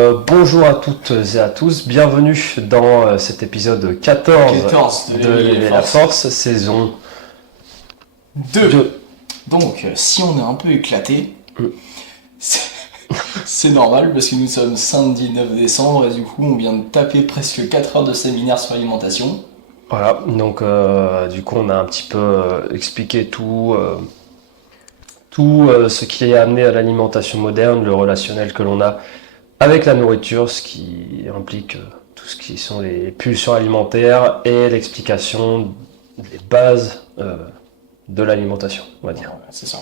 Bonjour à toutes et à tous, bienvenue dans cet épisode 14 de L'éveil la Force, saison 2. Donc, si on est un peu éclaté, Mm. c'est normal parce que nous sommes samedi 9 décembre et du coup on vient de taper presque 4 heures de séminaire sur l'alimentation. Voilà, donc du coup on a un petit peu expliqué tout ce qui est amené à l'alimentation moderne, le relationnel que l'on a avec la nourriture, ce qui implique tout ce qui sont les pulsions alimentaires et l'explication des bases de l'alimentation, on va dire. Ouais, c'est ça.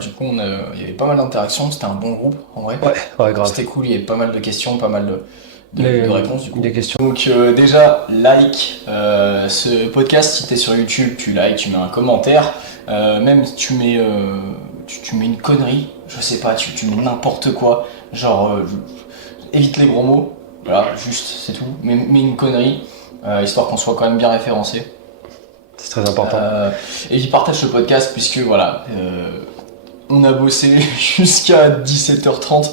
Du coup, il y avait pas mal d'interactions, c'était un bon groupe en vrai. Ouais, grave. C'était cool, il y avait pas mal de questions, pas mal de réponses du coup. Des questions. Donc déjà, like ce podcast, si t'es sur YouTube, tu likes, tu mets un commentaire, même si tu mets, tu mets une connerie, je sais pas, tu mets n'importe quoi, genre évite les gros mots, voilà, juste, c'est tout, mais une connerie, histoire qu'on soit quand même bien référencé. C'est très important. Et puis partage ce podcast puisque voilà, on a bossé jusqu'à 17h30.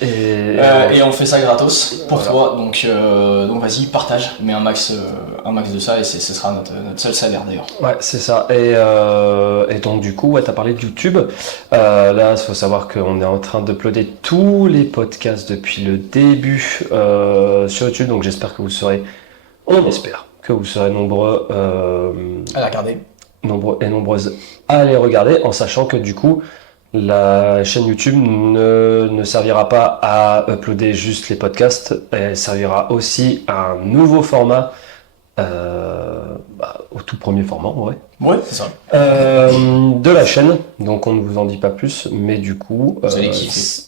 Et on fait ça gratos pour toi, donc vas-y, partage, mets un max de ça et ce sera notre seul salaire d'ailleurs. Ouais, c'est ça. Et donc du coup, t'as parlé de YouTube. Là, il faut savoir qu'on est en train d'uploader tous les podcasts depuis le début sur YouTube, donc j'espère que vous serez, on espère que vous serez nombreux, À la regarder. nombreux et nombreuses à les regarder, en sachant que du coup, la chaîne YouTube ne servira pas à uploader juste les podcasts, elle servira aussi à un nouveau format, au tout premier format en vrai, Ouais, c'est ça. de la chaîne. Donc on ne vous en dit pas plus, mais du coup, Vous allez kiffer.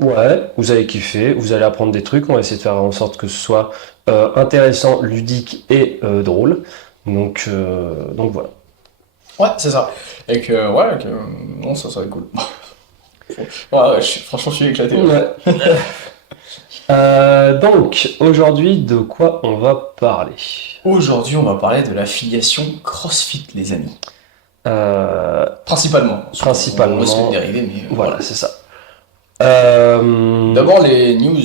Ouais, vous allez kiffer, vous allez apprendre des trucs. On va essayer de faire en sorte que ce soit intéressant, ludique et drôle. Donc voilà. Ouais, c'est ça. Et que non, ça va être cool. Ouais, franchement, je suis éclaté. Ouais. Donc, aujourd'hui, de quoi on va parler? Aujourd'hui, on va parler de l'affiliation CrossFit, les amis. Principalement. Principalement. On risque de dériver, mais Voilà, c'est ça. D'abord, les news.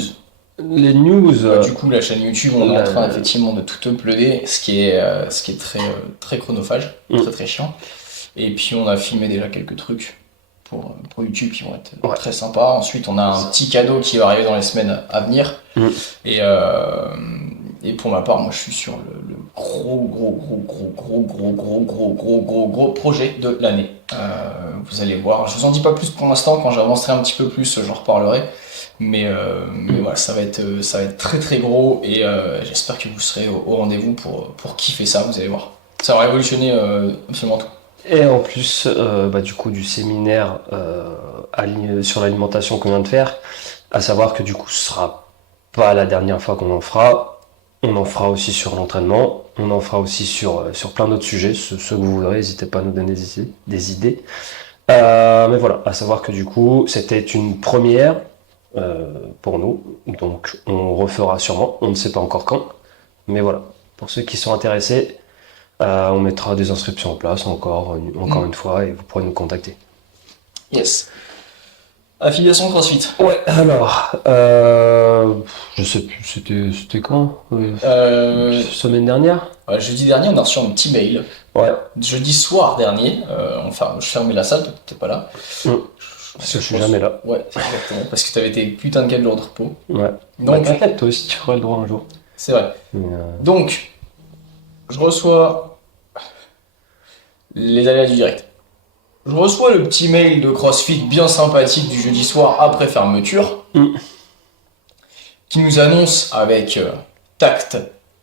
Les news. Du coup, la chaîne YouTube, on est en train effectivement de tout uploader, ce qui est très, très chronophage, très très chiant. Et puis, on a filmé déjà quelques trucs pour YouTube qui vont être très sympas. Ensuite, on a un petit cadeau qui va arriver dans les semaines à venir. Et pour ma part, moi, je suis sur le gros projet de l'année. Vous allez voir. Je vous en dis pas plus pour l'instant. Quand j'avancerai un petit peu plus, j'en reparlerai. Mais voilà, ça va être très très gros et j'espère que vous serez au rendez-vous pour kiffer ça. Vous allez voir. Ça va révolutionner absolument tout. Et en plus, du coup, du séminaire sur l'alimentation qu'on vient de faire, à savoir que du coup, ce sera pas la dernière fois qu'on en fera. On en fera aussi sur l'entraînement, on en fera aussi sur plein d'autres sujets, ceux que vous voudrez, n'hésitez pas à nous donner des idées. Mais voilà, à savoir que du coup, c'était une première pour nous, donc on refera sûrement, on ne sait pas encore quand, mais voilà, pour ceux qui sont intéressés, on mettra des inscriptions en place encore une fois et vous pourrez nous contacter. Yes. Affiliation CrossFit. Ouais, alors, je sais plus, c'était quand semaine dernière? Jeudi dernier, on a reçu un petit mail. Ouais. Jeudi soir dernier, enfin, je fermais la salle, t'étais pas là. Parce que je suis jamais là. Ouais, exactement, parce que t'avais tes putains de 4 jours de repos. Ouais. Donc, t'inquiète, toi aussi, tu auras le droit un jour. C'est vrai. Donc, je reçois les aléas du direct. Je reçois le petit mail de CrossFit bien sympathique du jeudi soir après fermeture, qui nous annonce avec tact,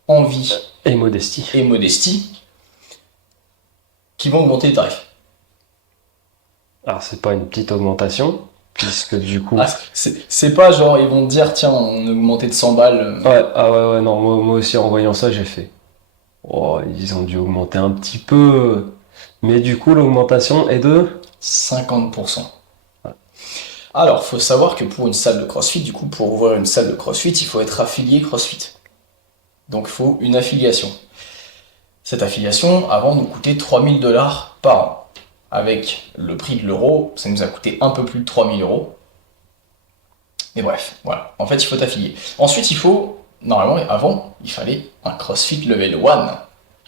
envie et modestie qu'ils vont augmenter les tarifs. Alors c'est pas une petite augmentation, puisque du coup... c'est pas genre ils vont te dire tiens on a augmenté de 100 balles. Ouais, non, moi aussi en voyant ça j'ai fait... Oh, ils ont dû augmenter un petit peu... Mais du coup, l'augmentation est de 50%. Alors, faut savoir que pour une salle de CrossFit, du coup, pour ouvrir une salle de CrossFit, il faut être affilié CrossFit. Donc, il faut une affiliation. Cette affiliation, avant, nous coûtait 3 000 $ par an. Avec le prix de l'euro, ça nous a coûté un peu plus de 3 000 €. Mais bref, voilà. En fait, il faut t'affilier. Ensuite, normalement, avant, il fallait un CrossFit Level 1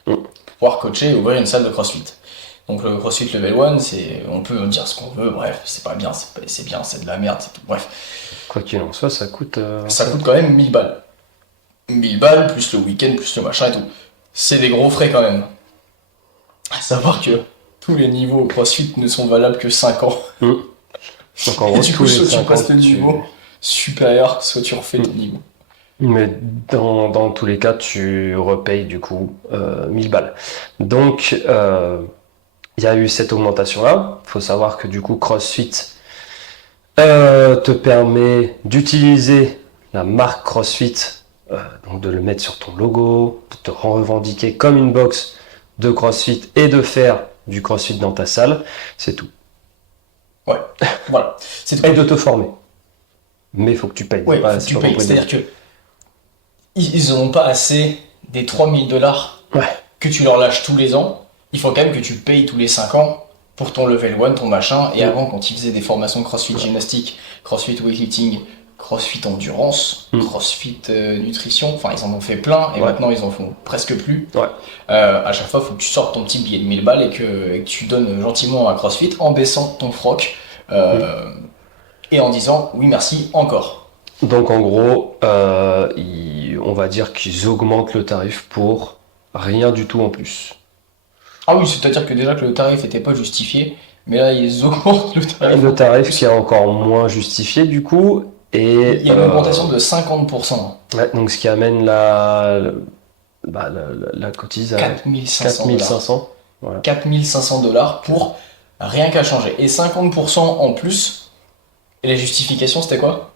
Mm. pour pouvoir coacher et ouvrir une salle de CrossFit. Donc le CrossFit Level 1, on peut dire ce qu'on veut, bref, c'est pas bien, c'est bien, c'est de la merde, c'est tout. Bref, Quoi qu'il en soit, ça coûte. ça coûte quand même 1000 balles. 1000 balles, plus le week-end, plus le machin et tout. C'est des gros frais quand même. À savoir que tous les niveaux au CrossFit ne sont valables que 5 ans. Mm. Donc en Et gros, du tous coup, les soit tu 5 ans, passes le niveau supérieur, soit tu refais ton Mm. niveau. Mais dans tous les cas, tu repayes du coup 1000 balles. Donc, il y a eu cette augmentation-là. Il faut savoir que du coup, CrossFit te permet d'utiliser la marque CrossFit, donc de le mettre sur ton logo, de te revendiquer comme une box de CrossFit et de faire du CrossFit dans ta salle. C'est tout. Ouais, voilà. C'est Et tout. de te former. Mais il faut que tu payes. Ouais, C'est pas- faut que c'est tu pas payes. compris. C'est-à-dire que ils n'auront pas assez des 3000 $ Ouais. que tu leur lâches tous les ans. Il faut quand même que tu payes tous les 5 ans pour ton level 1, ton machin. Et Mm. avant, quand ils faisaient des formations CrossFit gymnastique, CrossFit weightlifting, CrossFit endurance, Mm. CrossFit nutrition, enfin ils en ont fait plein et Ouais. maintenant ils en font presque plus. Ouais. À chaque fois, il faut que tu sortes ton petit billet de 1000 balles et que tu donnes gentiment à CrossFit en baissant ton froc et en disant oui merci encore. Donc en gros, on va dire qu'ils augmentent le tarif pour rien du tout en plus. Ah oui, c'est-à-dire que déjà que le tarif n'était pas justifié, mais là ils augmentent le tarif. Le tarif qui est encore moins justifié du coup, et Il y a une augmentation de 50%. ouais, donc ce qui amène la cotise à 4500 $. 4500. Voilà. 4500 $ pour rien qu'à changer. Et 50% en plus. Et les justifications, c'était quoi?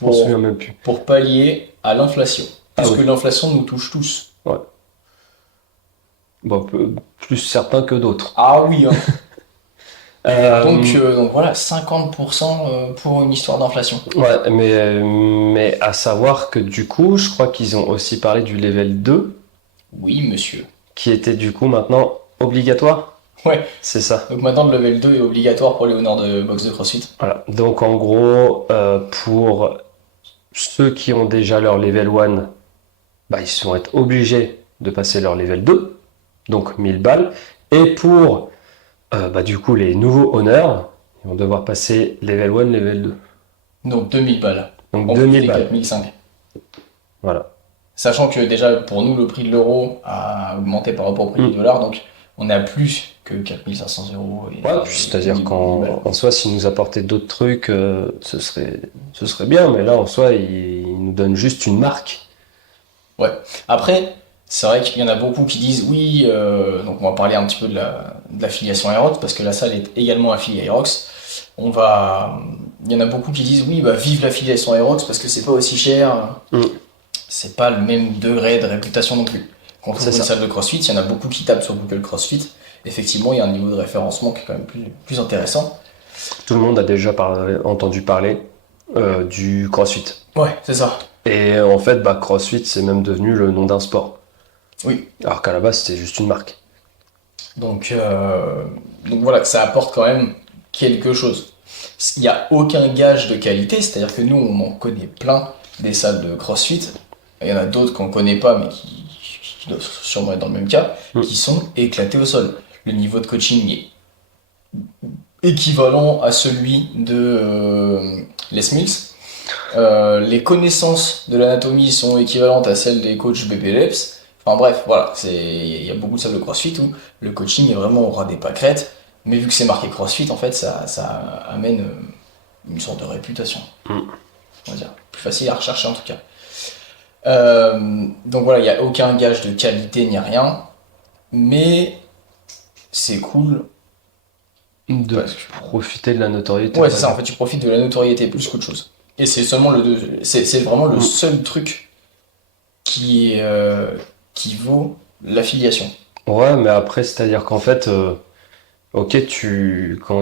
Je m'en souviens même plus. Pour pallier à l'inflation. Parce oui. que l'inflation nous touche tous. Ouais. Bon, plus certains que d'autres. Ah oui, hein. Donc Euh, voilà, 50% pour une histoire d'inflation. ouais, mais à savoir que du coup, je crois qu'ils ont aussi parlé du level 2, Oui, monsieur. qui était du coup maintenant obligatoire. Ouais, C'est ça. donc maintenant le level 2 est obligatoire pour les honneurs de boxe de CrossFit. Voilà. Donc en gros, pour ceux qui ont déjà leur level 1, bah, ils vont être obligés de passer leur level 2, donc 1000 balles. Et pour du coup les nouveaux honneurs, ils vont devoir passer level 1, level 2. Donc 2000 balles. Donc En plus 2000 des balles. 4005. Voilà. Sachant que déjà pour nous le prix de l'euro a augmenté par rapport au prix du dollar, donc on a plus que 4500 €. Ouais, puis c'est-à-dire 1000 balles. qu'en soi, s'ils nous apportaient d'autres trucs, ce serait bien, mais là, en soi, ils nous donnent juste une marque. Ouais. Après, c'est vrai qu'il y en a beaucoup qui disent oui, donc on va parler un petit peu de l'affiliation Aerox, parce que la salle est également affiliée à Aerox. Il y en a beaucoup qui disent oui, bah vive l'affiliation Aerox parce que c'est pas aussi cher. Mm. C'est pas le même degré de réputation non plus. Quand on C'est ouvre une ça. salle de CrossFit, il y en a beaucoup qui tapent sur Google CrossFit. Effectivement, il y a un niveau de référencement qui est quand même plus intéressant. Tout le monde a déjà entendu parler du CrossFit. Ouais, c'est ça. Et en fait, CrossFit, c'est même devenu le nom d'un sport. Oui. Alors qu'à la base, c'était juste une marque. Donc voilà, ça apporte quand même quelque chose. Il n'y a aucun gage de qualité, c'est-à-dire que nous, on en connaît plein des salles de CrossFit. Il y en a d'autres qu'on ne connaît pas, mais qui doivent sûrement être dans le même cas, qui sont éclatés au sol. Le niveau de coaching est équivalent à celui de Les Mills. Les connaissances de l'anatomie sont équivalentes à celles des coachs BPLEPS. Enfin bref, voilà, il y a beaucoup de salles de CrossFit où le coaching est vraiment au ras des pâquerettes, mais vu que c'est marqué CrossFit, en fait, ça amène une sorte de réputation. On va dire, plus facile à rechercher en tout cas. Donc voilà, il n'y a aucun gage de qualité ni rien, mais c'est cool. De Parce que- profiter de la notoriété. Ouais, c'est ça, en fait, tu profites de la notoriété plus qu'autre chose. Et c'est seulement c'est vraiment le Mm. seul truc qui vaut l'affiliation. Ouais, mais après, c'est-à-dire qu'en fait, ok, tu prends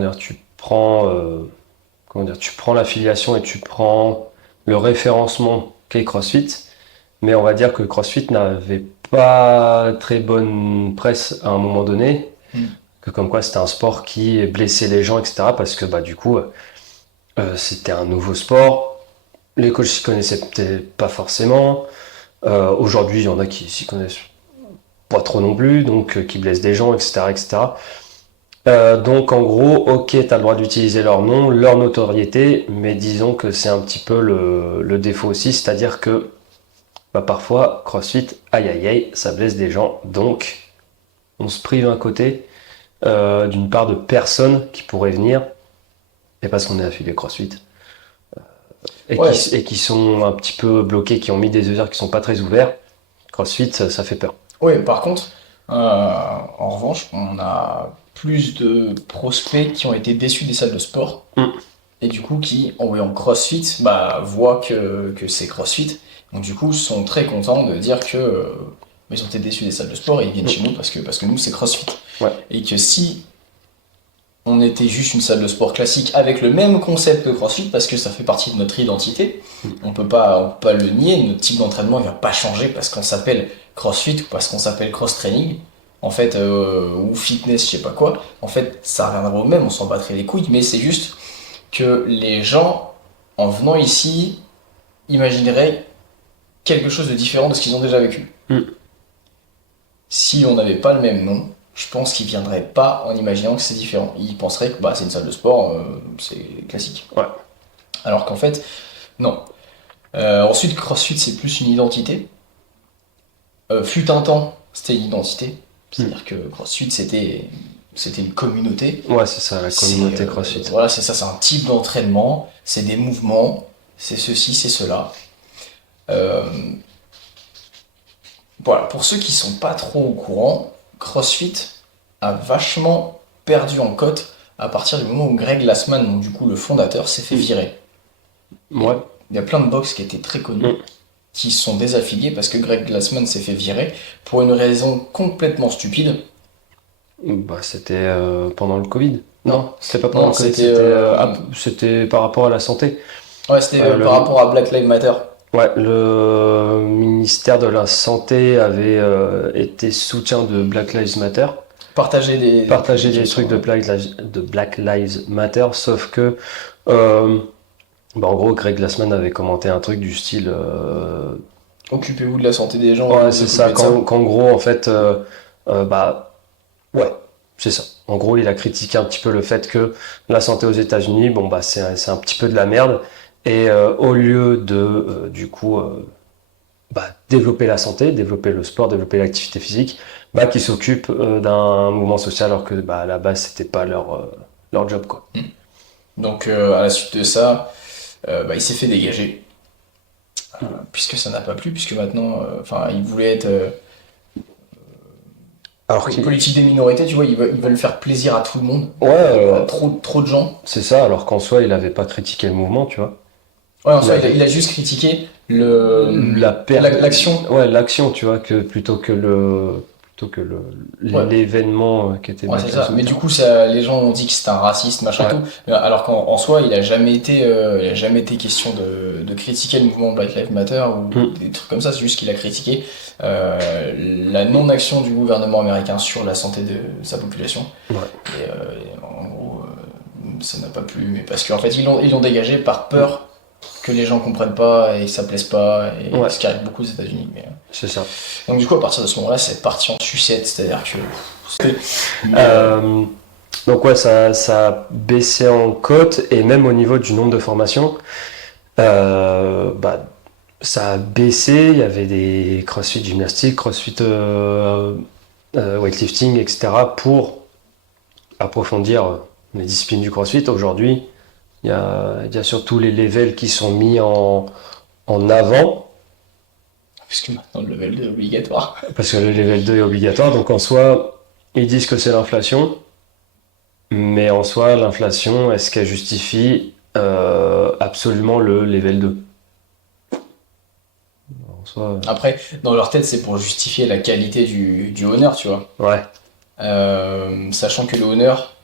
l'affiliation et tu prends le référencement qu'est CrossFit, mais on va dire que CrossFit n'avait pas très bonne presse à un moment donné, Mm. que comme quoi c'était un sport qui blessait les gens, etc. Parce que du coup, C'était un nouveau sport. Les coachs s'y connaissaient peut-être pas forcément. Aujourd'hui, il y en a qui s'y connaissent pas trop non plus, donc qui blessent des gens, etc., etc. Donc en gros, ok, tu as le droit d'utiliser leur nom, leur notoriété, mais disons que c'est un petit peu le défaut aussi, c'est-à-dire que bah, parfois, CrossFit, aïe aïe aïe, ça blesse des gens, donc on se prive un côté d'une part de personnes qui pourraient venir, et parce qu'on est affilié CrossFit, Ouais, et qui sont un petit peu bloqués, qui ont mis des horaires qui sont pas très ouverts. CrossFit, ça fait peur. ouais, par contre, en revanche, on a plus de prospects qui ont été déçus des salles de sport Mm. et du coup qui, en voyant CrossFit, bah, voient que c'est CrossFit. Donc du coup, sont très contents de dire que ils ont été déçus des salles de sport et ils viennent chez nous parce que nous, c'est CrossFit. Ouais. Et que si on était juste une salle de sport classique avec le même concept que CrossFit, parce que ça fait partie de notre identité, on peut pas le nier, notre type d'entraînement il va pas changer parce qu'on s'appelle CrossFit ou parce qu'on s'appelle cross-training, en fait, ou fitness, je sais pas quoi, en fait, ça reviendra au même, on s'en battrait les couilles, mais c'est juste que les gens, en venant ici, imagineraient quelque chose de différent de ce qu'ils ont déjà vécu. Mm. Si on n'avait pas le même nom, je pense qu'ils viendraient pas en imaginant que c'est différent. Ils penseraient que bah, c'est une salle de sport, c'est classique. Ouais. Alors qu'en fait, non. Ensuite, CrossFit, c'est plus une identité. Fut un temps, c'était une identité. C'est-à-dire que CrossFit, c'était une communauté. Ouais, c'est ça, la communauté C'est, CrossFit. voilà, c'est ça, c'est un type d'entraînement, c'est des mouvements, c'est ceci, c'est cela. Euh, Voilà, pour ceux qui sont pas trop au courant, CrossFit a vachement perdu en cote à partir du moment où Greg Glassman, donc du coup le fondateur, s'est fait virer. Ouais. Il y a plein de box qui étaient très connus Mm. qui se sont désaffiliés parce que Greg Glassman s'est fait virer pour une raison complètement stupide. Bah, c'était pendant le Covid. Non. Non, c'était pas pendant Non, le Covid, c'était c'était par rapport à la santé. ouais, c'était Le, par rapport à Black Lives Matter. ouais, le ministère de la Santé avait été soutien de Black Lives Matter, Partager partager des publications, trucs de Black Lives Matter, sauf que, euh, bah, en gros, Greg Glassman avait commenté un truc du style, Occupez-vous de la santé des gens, ouais, vous c'est occupez ça, de ça. qu'en gros, en fait, bah, ouais, c'est ça. En gros, il a critiqué un petit peu le fait que la santé aux États-Unis, bon, bah, c'est un petit peu de la merde. Et au lieu de, du coup, bah, développer la santé, développer le sport, développer l'activité physique, bah, qui s'occupent d'un mouvement social alors que bah, à la base, c'était pas leur job, quoi. Donc à la suite de ça, bah, il s'est fait dégager. Puisque ça n'a pas plu, puisque maintenant, enfin, ils voulaient être Alors une qu'il. politique des minorités, tu vois, ils veulent faire plaisir à tout le monde, Ouais, à trop de gens. c'est ça, alors qu'en soi, il avait pas critiqué le mouvement, tu vois. Ouais, en Il soi, avait il a juste critiqué l'action. Ouais, l'action, tu vois, que plutôt que Ouais, l'événement qui était ouais, Black c'est Lives ça. Mais Matter. du coup, ça, les gens ont dit que c'était un raciste, machin Ouais, tout. Alors qu'en soi, il a jamais été question de critiquer le mouvement Black Lives Matter ou Mm. des trucs comme ça. C'est juste qu'il a critiqué la non-action du gouvernement américain sur la santé de sa population. ouais, Et en gros, ça n'a pas plu. Mais parce qu'en fait, ils l'ont dégagé par peur que les gens comprennent pas et que ça plaise pas. Et ouais, ce qui arrive beaucoup aux États-Unis. c'est ça. Donc, du coup, à partir de ce moment-là, c'est parti en sucette. C'est-à-dire que. Mais, Euh, donc ouais, ça a baissé en cote et même au niveau du nombre de formations, bah, ça a baissé. Il y avait des CrossFit gymnastique, CrossFit weightlifting, etc. pour approfondir les disciplines du CrossFit. Aujourd'hui, il y a surtout les levels qui sont mis en avant, puisque maintenant, le level 2 est obligatoire. parce que le level 2 est obligatoire. Donc en soi, ils disent que c'est l'inflation, mais en soi, l'inflation, est-ce qu'elle justifie absolument le level 2? En soi, Après, dans leur tête, c'est pour justifier la qualité du honneur, tu vois. ouais, Sachant que le honneur,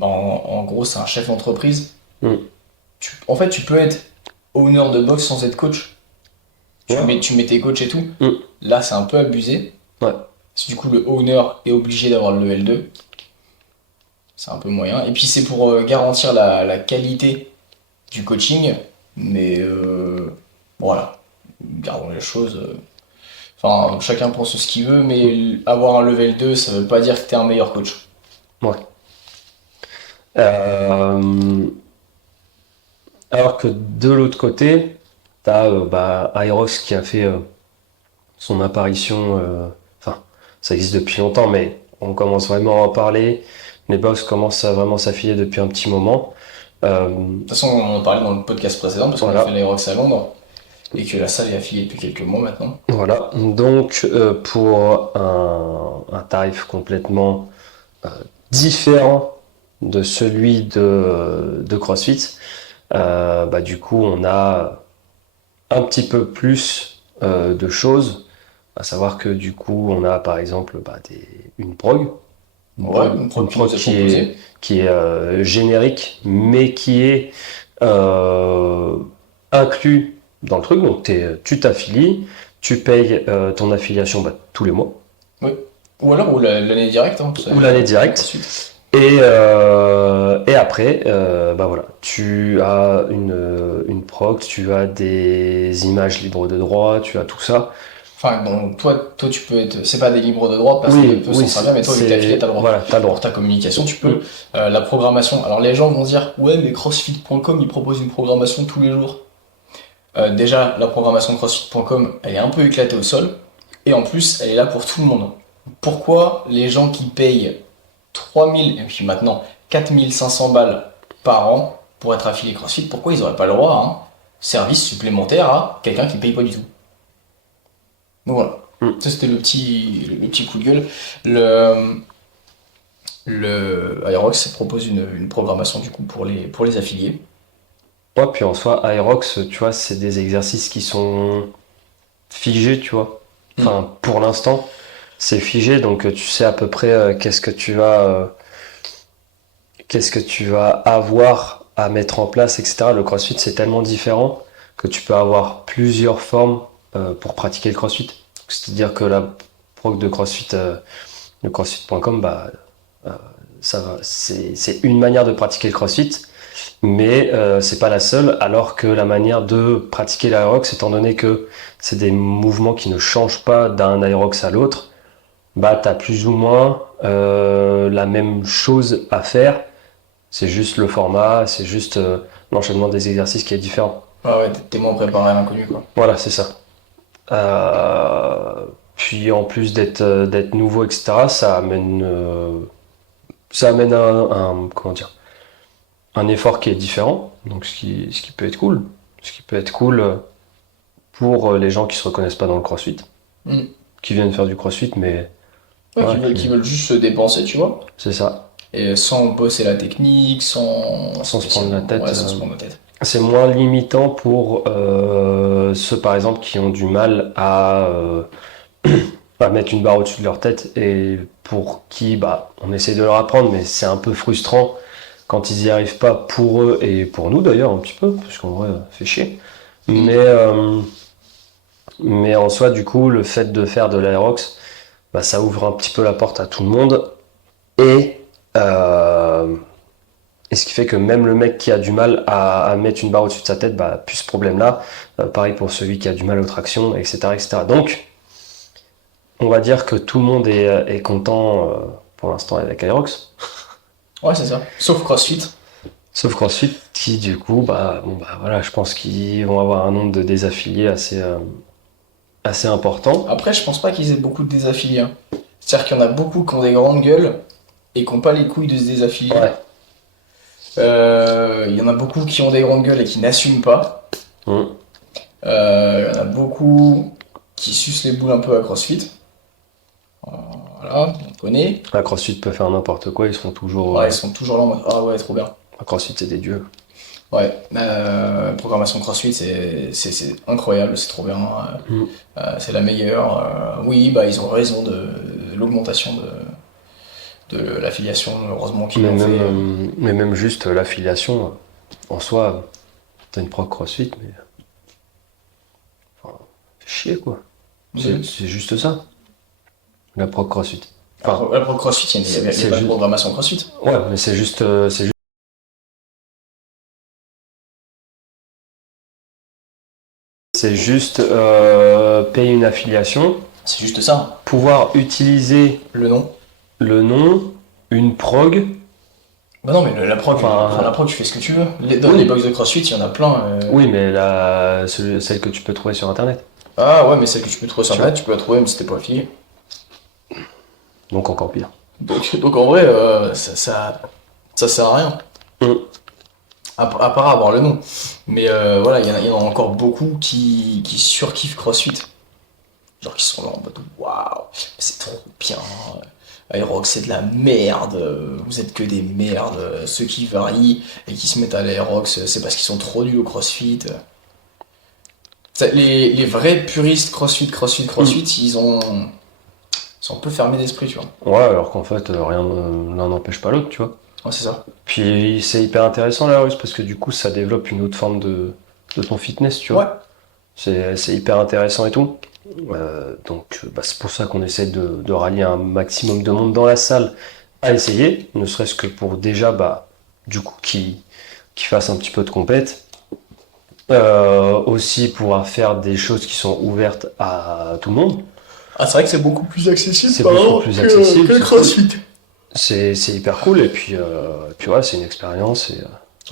en gros, c'est un chef d'entreprise. Mm. En fait, tu peux être owner de boxe sans être coach. Ouais. Tu mets tes coachs et tout. Mm. Là, c'est un peu abusé. Ouais. Parce que du coup, le owner est obligé d'avoir le level 2. C'est un peu moyen. Et puis, c'est pour garantir la qualité du coaching, mais voilà, gardons les choses. Enfin, chacun pense ce qu'il veut, mais avoir un level 2, ça veut pas dire que t'es un meilleur coach. Ouais. Euh, alors que de l'autre côté, t'as Aerox qui a fait son apparition. Enfin, ça existe depuis longtemps, mais on commence vraiment à en parler. Les box commencent à vraiment s'affiler depuis un petit moment. De toute façon, on en parlait dans le podcast précédent, parce qu'on a Voilà. fait l'Aerox à Londres, et que la salle est affiliée depuis quelques mois maintenant. Voilà, donc pour un tarif complètement différent de celui de CrossFit, du coup on a un petit peu plus de choses, à savoir que du coup on a par exemple une prog, Ouais, une prog qui nous a proposé. qui est générique, mais qui est inclus dans le truc. Donc tu t'affilies, tu payes ton affiliation tous les mois. Oui. Ou alors l'année directe. Hein, Ou l'année directe. Et après, voilà, tu as une prog, tu as des images libres de droit, tu as tout ça. Enfin, donc, toi, tu peux être. C'est pas des libres de droit, personne ne peut s'en servir, mais toi, vu que t'es affilié, t'as le droit. Voilà, t'as le droit. Pour ta communication, tu peux. La programmation. Alors, les gens vont dire, ouais, mais CrossFit.com, il propose une programmation tous les jours. Déjà, la programmation CrossFit.com, elle est un peu éclatée au sol. Et en plus, elle est là pour tout le monde. Pourquoi les gens qui payent 3000 et puis maintenant 4500 balles par an pour être affilié CrossFit, pourquoi ils n'auraient pas le droit à un service supplémentaire à quelqu'un qui paye pas du tout? Donc voilà, ça c'était le petit coup de gueule. Le Aerox propose une programmation du coup pour les affiliés. Ouais, puis en soi, Aerox, tu vois, c'est des exercices qui sont figés, tu vois. Enfin, pour l'instant, c'est figé, donc tu sais à peu près qu'est-ce que tu vas avoir à mettre en place, etc. Le CrossFit, c'est tellement différent que tu peux avoir plusieurs formes pour pratiquer le CrossFit. C'est-à-dire que la prog de CrossFit, le CrossFit.com, ça va, c'est une manière de pratiquer le CrossFit, mais c'est pas la seule, alors que la manière de pratiquer l'aérox, étant donné que c'est des mouvements qui ne changent pas d'un aérox à l'autre, tu as plus ou moins la même chose à faire, c'est juste le format, c'est juste l'enchaînement des exercices qui est différent. Ah ouais, t'es moins préparé à l'inconnu quoi. Voilà, c'est ça. Puis en plus d'être nouveau, etc., ça amène comment dire, un effort qui est différent, donc ce qui peut être cool. Ce qui peut être cool pour les gens qui se reconnaissent pas dans le CrossFit, qui viennent faire du CrossFit, mais Ouais, voilà, qui veulent juste se dépenser, tu vois. c'est ça. Et sans bosser la technique, Sans se prendre la tête. Ouais, sans se prendre la tête. C'est moins limitant pour ceux, par exemple, qui ont du mal à mettre une barre au-dessus de leur tête et pour qui, on essaie de leur apprendre, mais c'est un peu frustrant quand ils n'y arrivent pas pour eux et pour nous d'ailleurs un petit peu, parce qu'en vrai, ça fait chier. Mais en soi, du coup, le fait de faire de l'aérox, ça ouvre un petit peu la porte à tout le monde et ce qui fait que même le mec qui a du mal à mettre une barre au-dessus de sa tête, plus ce problème-là. Pareil pour celui qui a du mal aux tractions, etc., etc. Donc, on va dire que tout le monde est content pour l'instant avec Aerox. Ouais, c'est ça. Sauf CrossFit. Sauf CrossFit qui, du coup, voilà, je pense qu'ils vont avoir un nombre de désaffiliés assez important. Après, je pense pas qu'ils aient beaucoup de désaffiliés. Hein. C'est-à-dire qu'il y en a beaucoup qui ont des grandes gueules et qui n'ont pas les couilles de se désaffilier. Ouais. Il y en a beaucoup qui ont des grandes gueules et qui n'assument pas. Il y en a beaucoup qui sucent les boules un peu à CrossFit. Voilà, on connaît. À CrossFit peut faire n'importe quoi, ils sont toujours. Ouais, ils sont toujours là en mode ah ouais, trop bien. À CrossFit, c'est des dieux. Ouais, programmation CrossFit, c'est incroyable, c'est trop bien. C'est la meilleure. Oui, ils ont raison de l'augmentation de l'affiliation, heureusement qu'ils l'ont fait. Mais même juste l'affiliation, en soi, t'as une prog CrossFit, mais. Enfin, fait chier quoi. C'est juste ça. La prog CrossFit. Enfin, la prog CrossFit, il n'y a pas de programmation CrossFit. Ouais, mais c'est juste C'est juste payer une affiliation, C'est juste ça, pouvoir utiliser le nom. le nom, une prog. Bah non, mais la prog, Enfin, la prog, tu fais ce que tu veux. Dans oui. les box de CrossFit, il y en a plein. Oui, mais celle que tu peux trouver sur internet. Ah ouais, mais celle que tu peux trouver sur Tu internet, tu peux la trouver même si t'es pas affilié. Donc encore pire. Donc en vrai, ça sert à rien. Mm. À part avoir le nom. Mais voilà, il y en a encore beaucoup qui surkiffent CrossFit. Genre qui sont là en mode waouh, c'est trop bien. Aerox c'est de la merde, vous êtes que des merdes. Ceux qui varient et qui se mettent à l'Aerox, c'est parce qu'ils sont trop nuls au CrossFit. Les vrais puristes CrossFit, ils sont un peu fermés d'esprit, tu vois. Ouais, alors qu'en fait, rien l'un n'empêche pas l'autre, tu vois. Ouais, c'est ça. Puis c'est hyper intéressant la russe parce que du coup, ça développe une autre forme de ton fitness, tu vois. Ouais. C'est hyper intéressant et tout. Donc, bah, c'est pour ça qu'on essaie de rallier un maximum de monde dans la salle à essayer, ne serait-ce que pour déjà, bah, du coup, qui fassent un petit peu de compète. Aussi pouvoir faire des choses qui sont ouvertes à tout le monde. Ah, c'est vrai que c'est beaucoup plus accessible, C'est beaucoup plus accessible, que le c'est CrossFit. C'est hyper cool et puis ouais, c'est une expérience.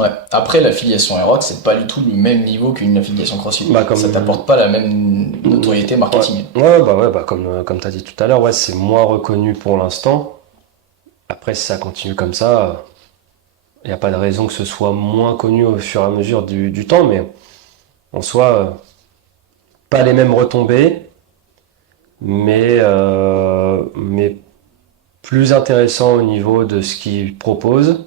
Ouais. Après, l'affiliation Aerox, c'est pas du tout le même niveau qu'une affiliation CrossFit. Bah, comme- Ça t'apporte pas la même notoriété marketing. Ouais, comme tu as dit tout à l'heure, ouais, c'est moins reconnu pour l'instant. Après, si ça continue comme ça, il n'y a pas de raison que ce soit moins connu au fur et à mesure du temps, mais en soi, pas les mêmes retombées, mais plus intéressant au niveau de ce qu'ils proposent,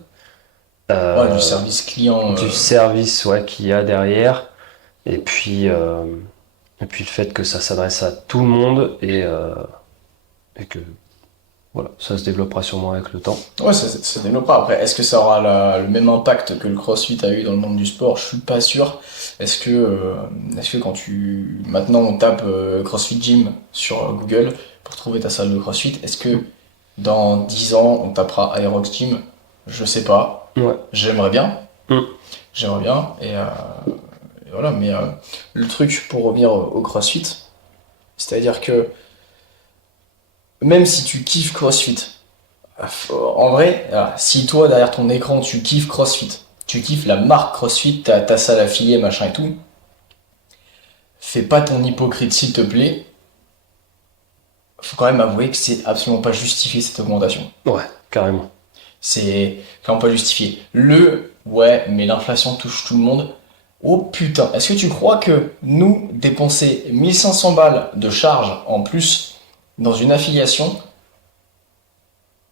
Ouais, du service client. du service ouais, qu'il y a derrière, et puis, le fait que ça s'adresse à tout le monde et que voilà, ça se développera sûrement avec le temps. Ouais, ça développera. Après, est-ce que ça aura le même impact que le CrossFit a eu dans le monde du sport? Je suis pas sûr. Est-ce que quand tu... Maintenant, on tape CrossFit Gym sur Google pour trouver ta salle de CrossFit. Est-ce que dans 10 ans, on tapera Aerox Gym? Je sais pas. Ouais. J'aimerais bien. Mm. J'aimerais bien. Et voilà. Mais le truc, pour revenir au CrossFit, c'est-à-dire que même si tu kiffes CrossFit, en vrai, voilà, si toi derrière ton écran tu kiffes CrossFit, tu kiffes la marque CrossFit, ta salle affiliée, machin et tout, fais pas ton hypocrite s'il te plaît. Faut quand même avouer que c'est absolument pas justifié cette augmentation. Ouais, carrément. C'est quand même pas justifié. Ouais, mais l'inflation touche tout le monde. Oh putain, est-ce que tu crois que nous, dépenser 1500 balles de charge en plus dans une affiliation,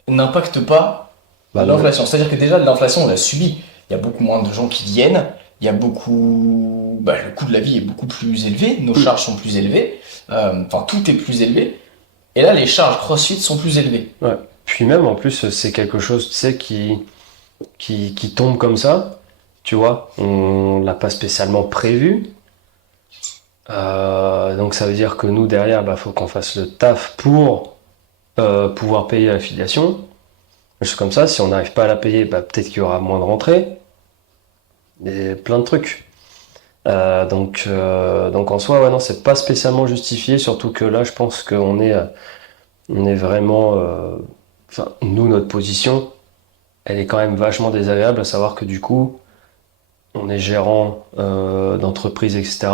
n'impacte pas Bah non. l'inflation? C'est-à-dire que déjà, l'inflation, on l'a subi. Il y a beaucoup moins de gens qui viennent. Il y a beaucoup... Bah, le coût de la vie est beaucoup plus élevé. Nos charges sont plus élevées. Enfin, tout est plus élevé. Et là, les charges CrossFit sont plus élevées. Ouais. Puis même en plus, c'est quelque chose, tu sais, qui tombe comme ça. Tu vois, on l'a pas spécialement prévu. Donc ça veut dire que nous derrière, bah, faut qu'on fasse le taf pour pouvoir payer l'affiliation. Juste comme ça, si on n'arrive pas à la payer, bah, peut-être qu'il y aura moins de rentrées. Et plein de trucs. Donc en soi, ouais, non, c'est pas spécialement justifié, surtout que là, je pense on est vraiment. Enfin, nous, notre position, elle est quand même vachement désagréable, à savoir que du coup, on est gérant d'entreprise, etc.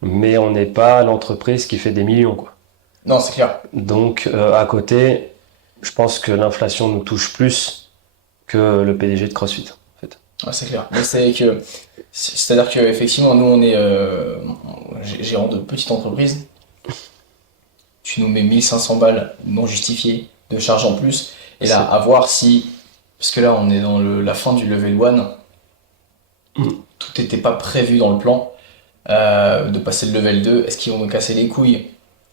Mais on n'est pas l'entreprise qui fait des millions, quoi. Non, c'est clair. Donc à côté, je pense que l'inflation nous touche plus que le PDG de CrossFit, en fait. Ouais, c'est clair. Mais c'est-à-dire que effectivement, nous, on est gérant de petite entreprise. Tu nous mets 1500 balles non justifiées de charges en plus. Et là, à voir si... Parce que là, on est dans la fin du level 1. Tout n'était pas prévu dans le plan de passer le level 2. Est-ce qu'ils vont nous casser les couilles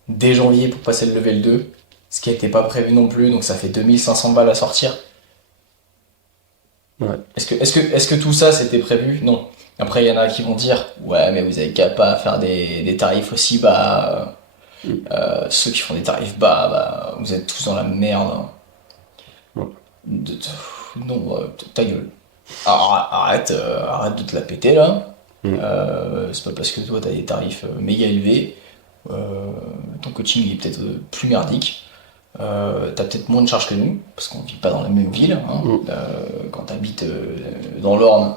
dès janvier pour passer le level 2? Ce qui n'était pas prévu non plus, donc ça fait 2500 balles à sortir. Ouais. Est-ce que tout ça c'était prévu? Non. Après, il y en a qui vont dire ouais, mais vous avez qu'à pas faire des tarifs aussi bas. Ceux qui font des tarifs bas, bah, vous êtes tous dans la merde. Ouais. Non, ta gueule. Arrête de te la péter là. C'est pas parce que toi tu as des tarifs méga élevés, ton coaching est peut-être plus merdique. T'as peut-être moins de charges que nous, parce qu'on vit pas dans la même ville, hein. Quand t'habites dans l'Orne,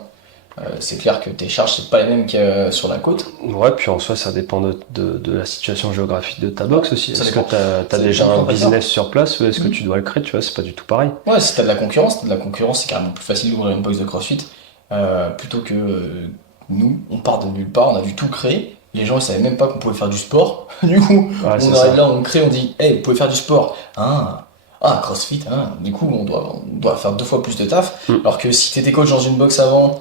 c'est clair que tes charges c'est pas les mêmes que sur la côte. Ouais, puis en soi, ça dépend de la situation géographique de ta box aussi. Ça Est-ce que dépend. t'as Ça déjà dépend de un ton prestataire. business sur place ou est-ce que tu dois le créer, tu vois, c'est pas du tout pareil. Ouais, si t'as de la concurrence, c'est carrément plus facile d'ouvrir une box de CrossFit plutôt que nous, on part de nulle part, on a dû tout créer. Les gens ils savaient même pas qu'on pouvait faire du sport. Du coup, Ouais, on c'est arrive ça. là, on crée, on dit, hey, vous pouvez faire du sport. CrossFit, hein. Du coup, on doit faire 2 fois plus de taf. Mm. Alors que si t'étais coach dans une box avant,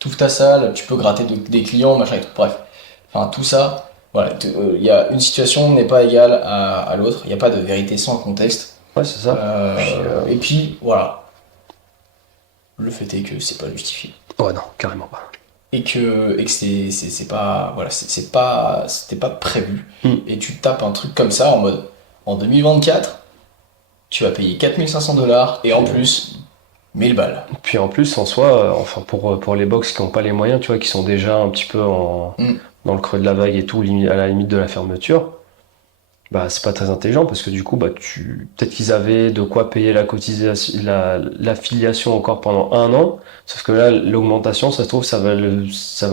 t'ouvres ta salle, tu peux gratter des clients, machin et tout. Bref, enfin tout ça, voilà, une situation n'est pas égale à l'autre. Il n'y a pas de vérité sans contexte. Ouais, c'est ça. Puis, Et puis, voilà. Le fait est que c'est pas justifié. ouais, non, carrément pas. Et que c'est pas. Voilà, c'est pas. C'était pas prévu. Mm. Et tu tapes un truc comme ça en mode. En 2024, tu vas payer 4 500 $ et en plus, 1000 balles. Puis en plus, en soi, enfin pour les box qui n'ont pas les moyens, tu vois, qui sont déjà un petit peu Mm. dans le creux de la vague et tout, à la limite de la fermeture, bah c'est pas très intelligent parce que du coup, bah peut-être qu'ils avaient de quoi payer la cotisation, l'affiliation encore pendant 1 an, sauf que là, l'augmentation, ça se trouve, ça va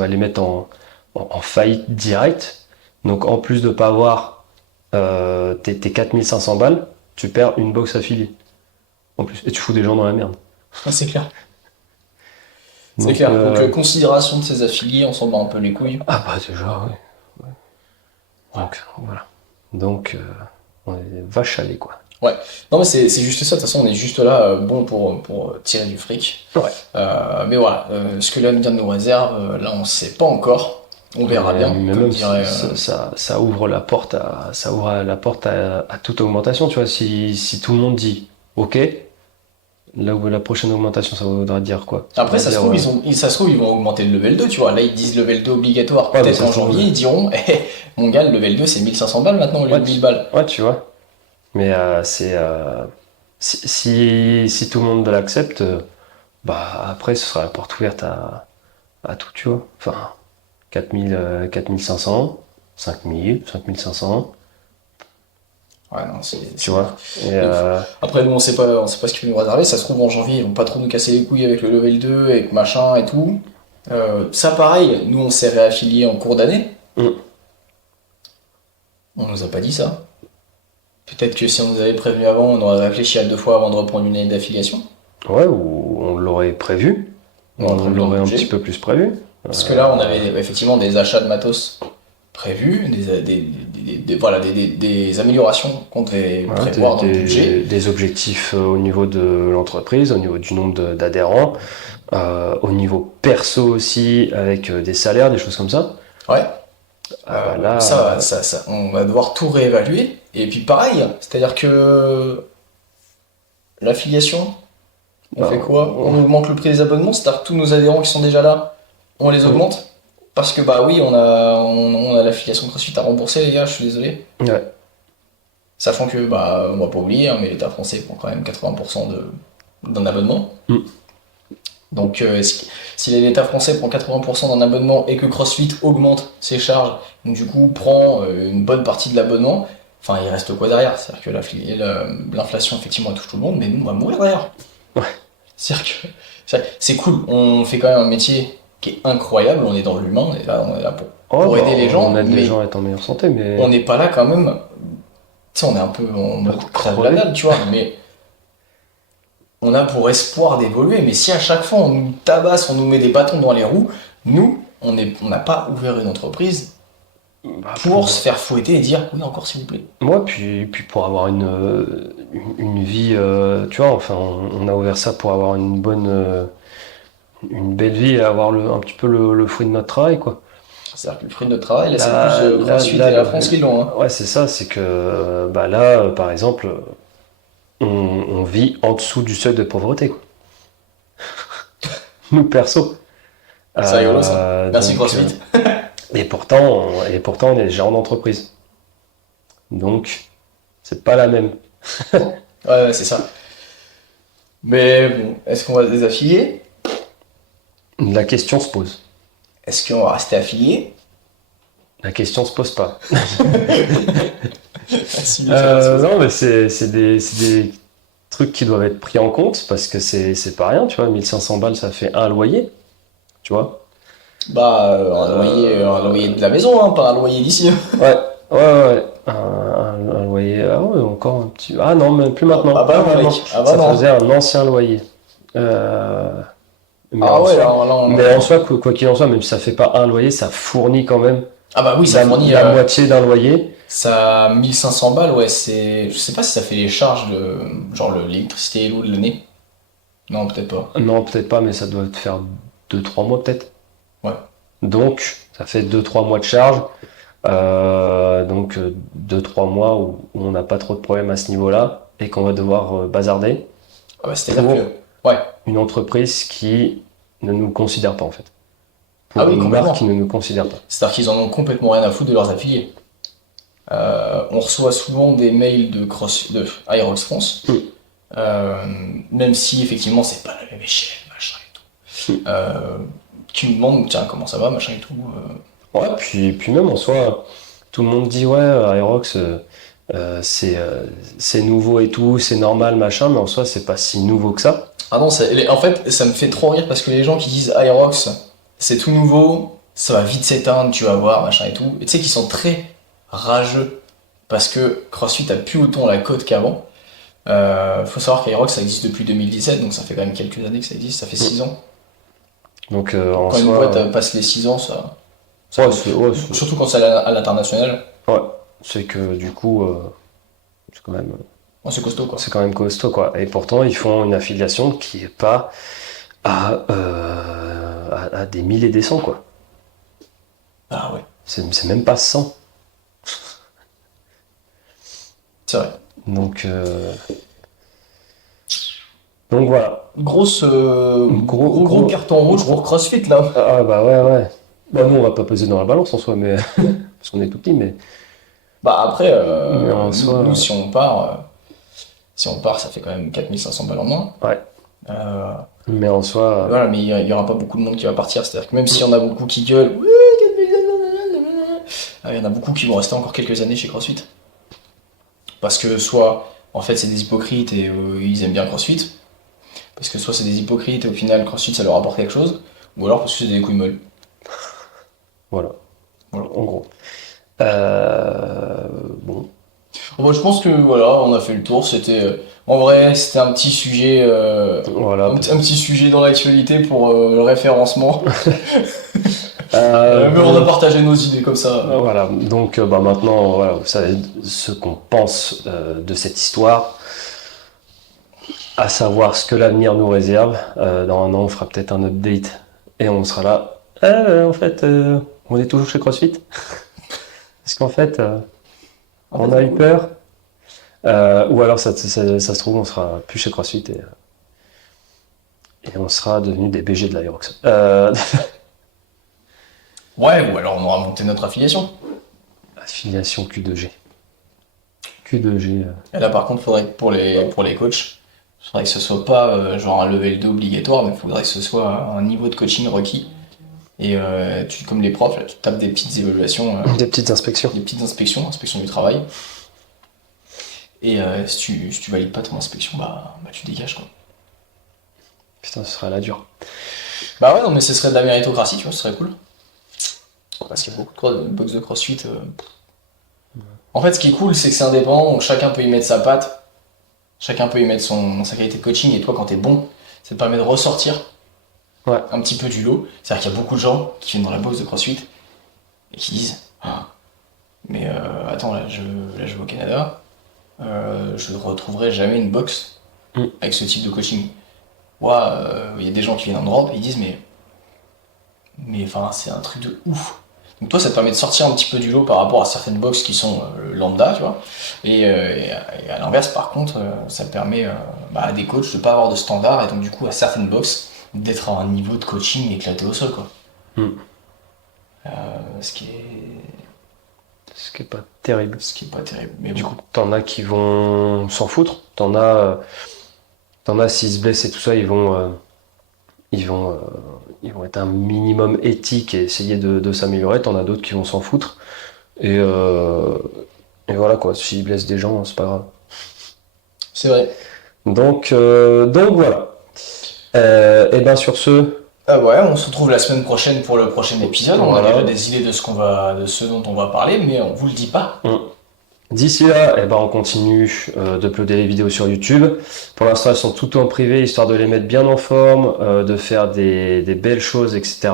les mettre en faillite directe. Donc en plus de pas avoir tes 4500 balles, tu perds une box affiliée. En plus, et tu fous des gens dans la merde. Ah, c'est clair. C'est Donc, clair. Donc, considération de ses affiliés, on s'en bat un peu les couilles. ah bah déjà, ouais. Donc voilà. Donc on est vache à lait quoi. Ouais. Non, mais c'est juste ça. De toute façon, on est juste là, bon, pour tirer du fric. Ouais. Mais voilà, ce que l'avenir nous réserve, là, on sait pas encore. On verra bien, Mais comme même dirait. ça ouvre la porte à toute augmentation, tu vois. Si tout le monde dit OK, là où la prochaine augmentation, ça voudra dire quoi? Après, ça se veut trouve, dire, ça se trouve, ils vont augmenter le level 2, tu vois. Là, ils disent level 2 obligatoire. Ouais, mais Peut-être ça en se trouve, janvier, ils diront, mon gars, le level 2, c'est 1500 balles maintenant au lieu de 1000 balles. ouais, tu vois. Mais si tout le monde l'accepte, bah après ce sera la porte ouverte à tout, tu vois. Enfin, 4000, 4500, 5000, 5500, Ouais, non, tu vois. Et, Après, nous, on sait pas ce qu'ils vont nous réserver. Ça se trouve, en janvier, ils vont pas trop nous casser les couilles avec le level 2, avec machin et tout. Ça, pareil, nous, on s'est réaffilié en cours d'année. Mm. On nous a pas dit ça. Peut-être que si on nous avait prévenu avant, on aurait réfléchi à 2 fois avant de reprendre une année d'affiliation. ouais, ou on l'aurait prévu, On aurait on prévu dans le l'aurait un budget. petit peu plus prévu. Parce que là, on avait effectivement des achats de matos prévus, voilà, des améliorations qu'on devait Voilà, prévoir dans le budget. des objectifs au niveau de l'entreprise, au niveau du nombre d'adhérents, au niveau perso aussi, avec des salaires, des choses comme ça. Ouais. Bah là, On va devoir tout réévaluer. Et puis pareil, c'est-à-dire que l'affiliation, on bah, fait quoi? On augmente le prix des abonnements, c'est-à-dire que tous nos adhérents qui sont déjà là, on les augmente. Parce que bah oui, on a l'affiliation CrossFit à rembourser, les gars, je suis désolé. ouais. Sachant que, bah, on va pas oublier, hein, mais l'État français prend quand même 80% d'un abonnement. Mm. Donc, si l'État français prend 80% d'un abonnement et que CrossFit augmente ses charges, donc du coup prend une bonne partie de l'abonnement, enfin, il reste quoi derrière? C'est-à-dire que l'inflation, effectivement, elle touche tout le monde, mais nous, on va mourir derrière. Ouais. C'est-à-dire que c'est cool, on fait quand même un métier qui est incroyable, on est dans l'humain, on est là pour aider les gens, on aide mais les gens à être en meilleure santé, mais on n'est pas là quand même. Tu sais, on est un peu en mode crève la crever. dalle, tu vois, mais on a pour espoir d'évoluer. Mais si à chaque fois on nous tabasse, on nous met des bâtons dans les roues, nous, on n'a pas ouvert une entreprise bah, pour se faire fouetter et dire oui, encore s'il vous plaît. moi, puis pour avoir une vie, tu vois, enfin, on a ouvert ça pour avoir une belle vie et avoir un petit peu le fruit de notre travail, quoi. C'est-à-dire que le fruit de notre travail, là, c'est Là, plus CrossFit là, et la France qui l'ont. Hein. Ouais, c'est ça, c'est que bah là, par exemple, on vit en dessous du seuil de pauvreté, quoi. Nous, perso. C'est rigolo ça. Merci Donc, CrossFit. et pourtant, on est gérant d'entreprise. Donc, c'est pas la même. Ouais, c'est ça. Mais bon, est-ce qu'on va se désaffilier? La question se pose. est-ce qu'on va rester affilié? La question se pose pas. Si, Non, mais c'est des trucs qui doivent être pris en compte parce que c'est pas rien, tu vois. 1500 balles, ça fait un loyer, tu vois. Bah, un loyer de la maison, hein, pas un loyer d'ici. Ouais, ouais. Un loyer. Ah ouais, encore un petit. Ah non, même plus maintenant. Ah bah non, Maintenant. mec. Ah bah Ça non. faisait un ancien loyer. Euh, Mais Ah en ouais, soi, là, mais en soi, quoi qu'il en soit, même si ça fait pas un loyer, ça fournit quand même Ah bah oui, ça fournit la moitié d'un loyer. ça 1500 balles, ouais, c'est. Je sais pas si ça fait les charges de. Genre l'électricité et l'eau de l'année. Non, peut-être pas. Non, peut-être pas, mais ça doit te faire 2 3 mois peut-être. Ouais. Donc, ça fait 2 3 mois de charge. Donc, 2 3 mois où on n'a pas trop de problèmes à ce niveau-là et qu'on va devoir bazarder Ah bah c'est-à-dire pour que. Ouais. une entreprise qui ne nous considère pas en fait. Ah Pour oui, une marque qui complètement. ne nous considère pas. C'est-à-dire qu'ils en ont complètement rien à foutre de leurs affiliés. On reçoit souvent des mails de Aerox France, Mm. euh, même si effectivement c'est pas la même échelle, machin et tout. Qui nous demandent, tiens, comment ça va, machin et tout. Ouais, puis même en soi, tout le monde dit ouais, Aerox, c'est nouveau et tout, c'est normal, machin, mais en soi, c'est pas si nouveau que ça. Ah non, en fait, ça me fait trop rire parce que les gens qui disent Aerox, c'est tout nouveau, ça va vite s'éteindre, tu vas voir, machin et tout. Et tu sais qu'ils sont très rageux parce que CrossFit a plus autant la cote qu'avant. Faut savoir qu'Aerox ça existe depuis 2017, donc ça fait quand même quelques années que ça existe, ça fait 6 ans. Donc en Quand une soi, boîte passe les 6 ans, ça ouais, compte. c'est Surtout quand c'est à l'international, ouais, c'est que du coup, c'est quand même, ouais, c'est costaud quoi. c'est quand même costaud, quoi. Et pourtant, ils font une affiliation qui est pas à des milliers et des cents, quoi. Ah ouais, C'est même pas 100. c'est vrai. Donc, donc voilà. Gros carton rouge pour CrossFit là. Ah bah ouais. Bah nous on va pas peser dans la balance en soi, mais parce qu'on est tout petit, Bah après, mais en soi, nous si on part, ça fait quand même 4500 balles en moins. ouais. Euh, Mais en soi, voilà, mais il y aura pas beaucoup de monde qui va partir. C'est-à-dire que même s'il y en a beaucoup qui gueulent, ouais, 4000, il y en a beaucoup qui vont rester encore quelques années chez CrossFit. Parce que soit, en fait, c'est des hypocrites et ils aiment bien CrossFit. Parce que soit c'est des hypocrites et au final, CrossFit, ça leur apporte quelque chose. Ou alors parce que c'est des couilles molles. voilà, Voilà. en gros. Bon, Bon, je pense que voilà, on a fait le tour. C'était, en vrai, c'était un petit sujet, voilà. un petit sujet dans l'actualité pour le référencement. Mais on a Donc, partagé nos idées comme ça. voilà. Donc bah maintenant, voilà, vous savez ce qu'on pense de cette histoire, à savoir ce que l'avenir nous réserve. Dans un an, on fera peut-être un update et on sera là. En fait, on est toujours chez CrossFit. Parce qu'en fait, En on fait, a eu peur. Ou alors ça se trouve, on sera plus chez CrossFit et on sera devenu des BG de l'Aerox. ouais, ou alors on aura monté notre affiliation. Affiliation Q2G. Q2G. Et là, par contre, faudrait que pour les coachs, faudrait que ce soit pas genre un level 2 obligatoire, mais faudrait que ce soit un niveau de coaching requis. Et comme les profs, là, tu tapes des petites évaluations, Des petites inspections. des petites inspections, inspection du travail. Et si tu valides pas ton inspection, bah tu dégages quoi. Putain, ce sera la dure. Bah ouais, non, mais ce serait de la méritocratie, tu vois, ce serait cool. Parce qu'il y a beaucoup de box de CrossFit. En fait, ce qui est cool, c'est que c'est indépendant, donc chacun peut y mettre sa patte, chacun peut y mettre sa qualité de coaching, et toi, quand t'es bon, ça te permet de ressortir Ouais. un petit peu du lot. C'est-à-dire qu'il y a beaucoup de gens qui viennent dans la box de CrossFit et qui disent ah, mais attends, là je vais au Canada, je ne retrouverai jamais une box Mm. avec ce type de coaching. Moi, il y a des gens qui viennent en Europe et ils disent mais enfin, c'est un truc de ouf. Donc toi, ça te permet de sortir un petit peu du lot par rapport à certaines boxes qui sont lambda, tu vois. Et à l'inverse, par contre, ça permet à des coachs de pas avoir de standard et donc du coup à certaines boxes d'être à un niveau de coaching éclaté au sol, quoi. Mm. Ce qui est Ce qui est pas terrible. pas terrible. Mais Du bon. coup, t'en as qui vont s'en foutre. T'en as s'ils se blessent et tout ça, ils vont être un minimum éthiques et essayer de s'améliorer. T'en as d'autres qui vont s'en foutre. Et, euh, et voilà quoi, s'ils blessent des gens, c'est pas grave. C'est vrai. Donc voilà. Et ben sur ce, Ah ouais, on se retrouve la semaine prochaine pour le prochain épisode. On a Voilà. déjà des idées de ce dont on va parler, mais on vous le dit pas. D'ici là, eh ben, on continue d'uploader les vidéos sur YouTube. Pour l'instant, elles sont toutes en privé, histoire de les mettre bien en forme, de faire des belles choses, etc.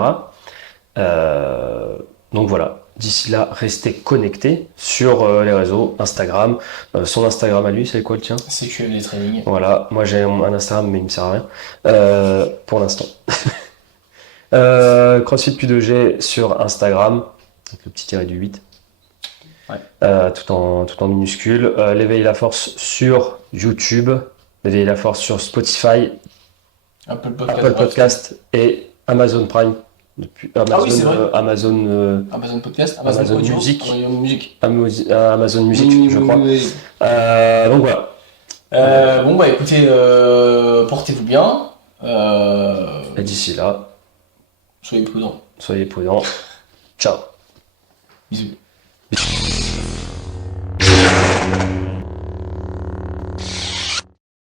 Donc voilà. D'ici là, restez connectés sur les réseaux, Instagram. Son Instagram à lui, c'est quoi le tien? C'est que les trainings. Voilà. Moi, j'ai un Instagram, mais il me sert à rien. Pour l'instant. CrossFit Q2G sur Instagram, avec le petit tiré du 8. Ouais. Tout en minuscule. L'éveil et la force sur YouTube, l'éveil et la force sur Spotify, Apple Podcast. Apple Podcast et Amazon Prime. Depuis Amazon, oui, c'est vrai. Amazon Podcast, Amazon Audio, Music. Music. Amazon Music, Oui, je oui, crois. oui. Donc voilà. Bon bah écoutez, portez-vous bien. Et d'ici là, Soyez prudents. soyez prudents. Ciao. Bisous.